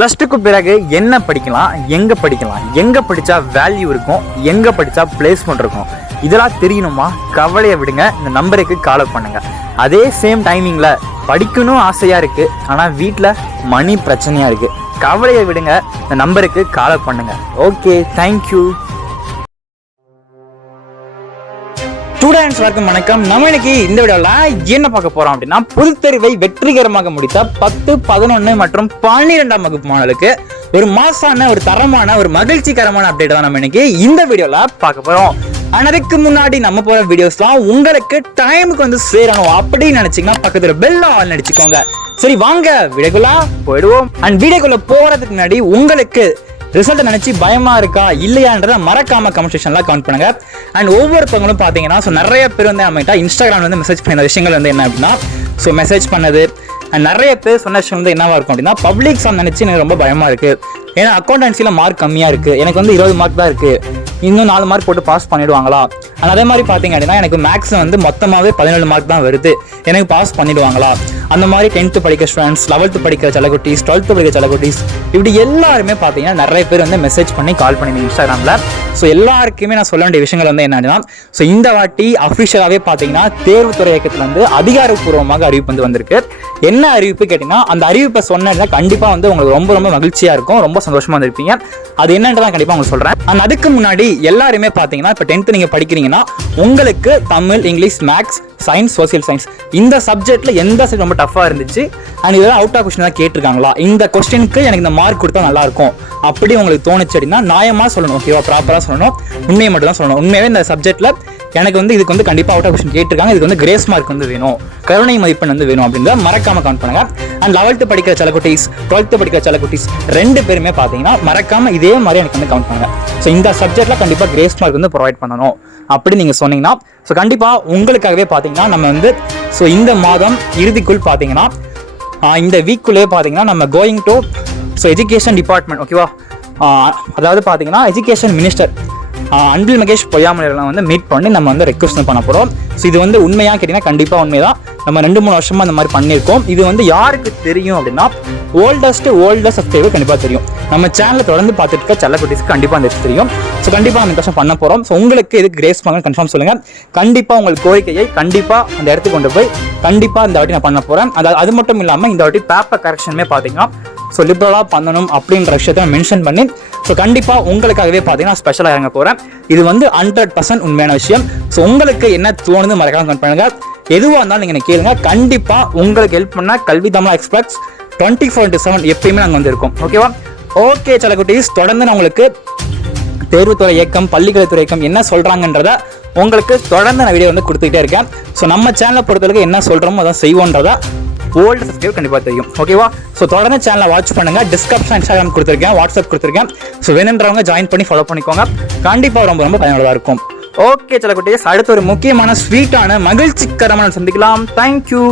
+2க்கு பிறகு என்ன படிக்கலாம், எங்க படிச்சா வேல்யூ இருக்கும், எங்க படிச்சா பிளேஸ்மெண்ட் இருக்கும், இதெல்லாம் தெரியணுமா? கவலையை விடுங்க, இந்த நம்பருக்கு கால் பண்ணுங்க. அதே சேம் டைமிங்ல படிக்கணும் ஆசையா இருக்கு, ஆனா வீட்டில் மணி பிரச்சனையா இருக்கு. கவலையை விடுங்க, இந்த நம்பருக்கு கால் பண்ணுங்க. Okay, thank you. ஸ்டூடெண்ட்ஸ் வணக்கம். நம்ம இன்னைக்கு இந்த வீடியோவில் என்ன பார்க்க போறோம் அப்படின்னா, பொதுத்தேர்வை வெற்றிகரமாக முடித்த 10, 11 மற்றும் 12ஆம் வகுப்பு மாணவர்களுக்கு ஒரு மாசான, ஒரு தரமான, ஒரு மகிழ்ச்சிகரமான அப்டேட் தான் நம்ம இன்னைக்கு இந்த வீடியோல பார்க்க போறோம். அதுக்கு முன்னாடி நம்ம போற வீடியோஸ்லாம் உங்களுக்கு டைமுக்கு வந்து சேரணும் அப்படின்னு நினைச்சீங்கன்னா பக்கத்துல பெல் ஆல் அடிச்சுக்கோங்க. சரி, வாங்க வீடியோக்குள்ள போயிடுவோம். அண்ட் வீடியோக்குள்ள போறதுக்கு முன்னாடி உங்களுக்கு ரிசல்ட் நினைச்சு பயமா இருக்கா இல்லையான்றத மறக்காம கமெண்ட் செக்ஷன்ல கமெண்ட் பண்ணுங்க. அண்ட் ஒவ்வொருத்தவங்களும் பாத்தீங்கன்னா நிறைய பேர் வந்து நம்ம இன்ஸ்டாகிராம்ல வந்து மெசேஜ் பண்ண விஷயங்கள் வந்து என்ன அப்படின்னா, மெசேஜ் பண்ணது அண்ட் நிறைய பேர் சொன்ன விஷயம் வந்து என்னவா இருக்கும் அப்படின்னா, பப்ளிக் எக்ஸாம் நினைச்சு எனக்கு ரொம்ப பயமா இருக்கு, ஏன்னா அக்கௌண்டன்சில மார்க் கம்மியா இருக்கு, எனக்கு வந்து 20 மார்க் தான் இருக்கு, இன்னும் 4 மார்க் போட்டு பாஸ் பண்ணிடுவாங்களா? அதே மாதிரி பார்த்தீங்க அப்படின்னா எனக்கு மேக்ஸ் வந்து மொத்தமாகவே 17 மார்க் தான் வருது, எனக்கு பாஸ் பண்ணிடுவாங்களா? அந்த மாதிரி 10th படிக்கிற ஸ்டூடெண்ட்ஸ், 11th படிக்கிற செல்லக்குட்டீஸ், 12th படிக்கிற செல்லக்குட்டீஸ், இப்படி எல்லாருமே பார்த்தீங்கன்னா நிறைய பேர் வந்து மெசேஜ் பண்ணி கால் பண்ணிங்க இன்ஸ்டாகிராமில். எல்லாருக்குமே நான் சொல்ல வேண்டிய விஷயங்கள் வந்து என்னன்னா, இந்த வாட்டி அஃபிஷியலாகவே பார்த்தீங்கன்னா தேர்வுத்துறை இயக்கத்தில் வந்து அதிகாரப்பூர்வமாக அறிவிப்பு வந்து வந்திருக்கு. என்ன அறிவிப்பு கேட்டீங்கன்னா, அந்த அறிவிப்பை சொன்னா கண்டிப்பாக வந்து உங்களுக்கு ரொம்ப ரொம்ப மகிழ்ச்சியாக இருக்கும், ரொம்ப சந்தோஷமா இருப்பீங்க. அது என்னன்றதான் கண்டிப்பாக உங்களுக்கு சொல்கிறேன். அதுக்கு முன்னாடி எல்லாருமே பார்த்தீங்கன்னா இப்போ 10th நீங்கள் படிக்கிறீங்கன்னா உங்களுக்கு Tamil, English, maths, science, social science இந்த சப்ஜெக்ட்ல எந்த சப்ஜெக்ட் ரொம்ப டஃபா இருந்துச்சு அண்ட் இதெல்லாம் அவுட் ஆஃப் கொஸ்டின் தான் கேட்டிருக்காங்களா, இந்த கொஸ்டினுக்கு எனக்கு இந்த மார்க் கொடுத்தா நல்லா இருக்கும் அப்படி உங்களுக்கு தோணுச்சு அப்படின்னா நியாயமா சொல்லணும், ஓகேவா? ப்ராப்பரா சொல்லணும், உண்மையை மட்டும் தான் சொல்லணும். உண்மையாவே இந்த சப்ஜெக்ட்ல எனக்கு வந்து இதுக்கு வந்து கண்டிப்பா அவுட் ஆஃப் கொஸ்டின் கேட்டிருக்காங்க, இதுக்கு வந்து கிரேஸ் மார்க் வந்து வேணும், கருணை மதிப்பெண் வந்து வேணும் அப்படின்றத மறக்காம கமெண்ட் பண்ணுங்க. அண்ட் 11th படிக்கிற செல்லக்குட்டீஸ், 12th படிக்கிற செல்லக்குட்டீஸ் 2 பேருமே பார்த்தீங்கன்னா மறக்காம இதே மாதிரி எனக்கு வந்து கமெண்ட் பண்ணுங்க. இந்த சப்ஜெக்ட்ல கண்டிப்பா கிரேஸ் மார்க் வந்து ப்ரொவைட் பண்ணணும் அப்படி நீங்க சொன்னீங்கன்னா கண்டிப்பா உங்களுக்காகவே பார்த்தீங்கன்னா நம்ம வந்து இந்த மாதம் இறுதிக்குள் பார்த்தீங்கன்னா இந்த வீக்குள்ளே பார்த்தீங்கன்னா நம்ம கோயிங் டு எஜுகேஷன் டிபார்ட்மெண்ட், ஓகேவா? அதாவது பார்த்தீங்கன்னா எஜுகேஷன் மினிஸ்டர் அன்பில் மகேஷ் பொய்யாமலையெல்லாம் வந்து மீட் பண்ணி நம்ம வந்து ரெக்வஸ்ட் பண்ண போகிறோம். இது வந்து உண்மையாக கேட்டிங்கன்னா கண்டிப்பாக உண்மைதான். நம்ம 2-3 வருஷமா இந்த மாதிரி பண்ணியிருக்கோம். இது வந்து யாருக்கு தெரியும் அப்படின்னா, ஓல்டஸ்ட் சப்ஸ்கிரைபர் கண்டிப்பாக தெரியும். நம்ம சேனலை தொடர்ந்து பார்த்துட்டு இருக்க செல்லக்குட்டீஸ்க்கு கண்டிப்பாக அந்த தெரியும். கண்டிப்பாக நம்ம இந்த பண்ண போகிறோம். உங்களுக்கு எதுக்கு கிரேஸ் பண்ண கன்ஃபார்ம் சொல்லுங்கள். கண்டிப்பாக உங்கள் கோரிக்கையை கண்டிப்பாக அந்த இடத்துக்கு கொண்டு போய் கண்டிப்பாக இந்த வாட்டி நான் பண்ண போகிறேன். அது மட்டும் இல்லாமல் இந்த வாட்டி பேப்பர் கரெக்ஷனுமே பார்த்தீங்கன்னா லிபரலாக பண்ணணும் அப்படின்ற விஷயத்தை மென்ஷன் பண்ணி கண்டிப்பாக உங்களுக்காகவே பார்த்தீங்கன்னா ஸ்பெஷலாக இறங்க போகிறேன். இது வந்து 100% உண்மையான விஷயம். உங்களுக்கு என்ன தோணுது மறக்காம கமெண்ட் பண்ணுங்க. எதுவாக இருந்தாலும் நீங்கள் கேளுங்க, கண்டிப்பாக உங்களுக்கு ஹெல்ப் பண்ண கல்வி தமிழ் எக்ஸ்பர்ட்ஸ் 24/7 எப்பயுமே நாங்கள் வந்து இருக்கோம், ஓகேவா? ஓகே செல்லக்குட்டீஸ், தொடர்ந்து நான் உங்களுக்கு தேர்வுத்துறை இயக்கம், பள்ளிக்கல்வித்துறை இயக்கம் என்ன சொல்றாங்கன்றத உங்களுக்கு தொடர்ந்து நான் வீடியோ வந்து கொடுத்துக்கிட்டே இருக்கேன். நம்ம சேனலை பொறுத்தவரைக்கும் என்ன சொல்றோமோ அதான் செய்வோன்றதா ஓல்டு சப்ஸ்கிரைப் கண்டிப்பாக தெரியும், ஓகேவா? தொடர்ந்து சேனலை வாட்ச் பண்ணுங்க. டிஸ்கிரிப்ஷன் இன்ஸ்டாகிராம் கொடுத்துருக்கேன், வாட்ஸ்அப் கொடுத்துருக்கேன். வேணுன்றவங்க ஜாயின் பண்ணி ஃபாலோ பண்ணிக்கோங்க. கண்டிப்பாக ரொம்ப ரொம்ப பயனுள்ளதாக இருக்கும். ஓகே செல்லக்குட்டீஸ், அடுத்த ஒரு முக்கியமான ஸ்வீட்டான மகிழ்ச்சிகரமான சந்திக்கலாம். தேங்க்யூ.